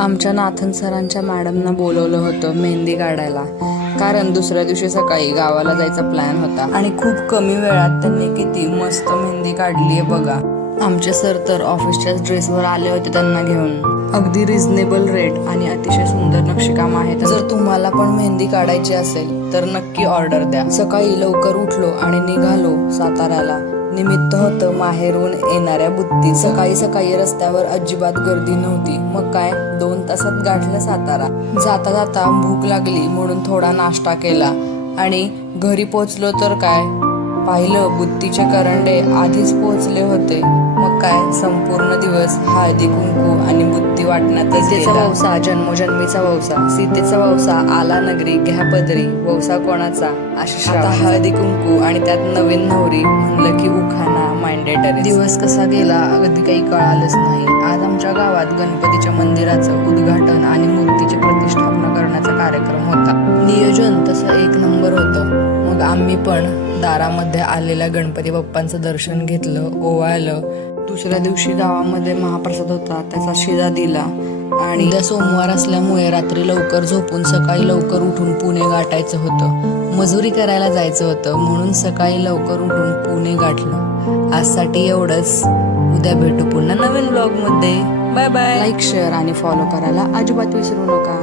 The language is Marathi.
आमच्या नाथन सरांच्या मॅडमना बोलवलं होतं मेहंदी काढायला, कारण दुसऱ्या दिवशी सकाळी गावाला जायचा प्लॅन होता. आणि खूप कमी वेळात त्यांनी किती मस्त मेहंदी काढली आहे बघा. आमचे सर तर ऑफिसच्याच ड्रेसवर आले होते त्यांना घेऊन. अगदी रिझनेबल रेट आणि अतिशय सुंदर नक्षीकाम आहे. जर तुम्हाला पण मेहंदी काढायची असेल तर नक्की ऑर्डर द्या. सकाळी लवकर उठलो आणि निघालो साताऱ्याला. निमित्त होतं माहेरून येणाऱ्या बुत्ती. सकाळी सकाळी रस्त्यावर अजिबात गर्दी नव्हती. मग काय 2 तासात गाठलं सातारा. जाता जाता भूक लागली म्हणून थोडा नाश्ता केला आणि घरी पोचलो तर काय पाहिलं, बुत्तीचे करंडे आधीच पोहोचले होते. मग काय संपूर्ण दिवस हळदी कुंकू आणि बुत्ती वाटण्यात. सीतेचा वौसा जन्मोजन्मीचा वौसा, सीतेचा वौसा आला नगरी घ्या पदरी, वौसा कोणाचा आशिष. आता हळदी कुंकू आणि त्यात नवीन नवरी म्हणलं की उखाणा माइंडेटरी. दिवस कसा गेला अगदी काही कळालंच नाही. आज आमच्या गावात गणपतीच्या मंदिराचं उद्घाटन आणि मूर्तीची प्रतिष्ठापना करण्याचा कार्यक्रम होता. नियोजन तसं 1 नंबर होतं. मग आम्ही पण दारामध्ये आलेल्या गणपती बाप्पांचं दर्शन घेतलं, ओवाळलं. दुसऱ्या दिवशी गावामध्ये महाप्रसाद होता, त्याचा शिदा दिला. आणि उद्या सोमवार असल्यामुळे रात्री लवकर झोपून सकाळी लवकर उठून पुणे गाठायचं होतं. मजुरी करायला जायचं होतं म्हणून सकाळी लवकर उठून पुणे गाठलं. आजसाठी एवढंच. उद्या भेटू पुन्हा नवीन ब्लॉगमध्ये. Bye bye. लाईक, शेअर आणि फॉलो करायला अजिबात विसरू नका.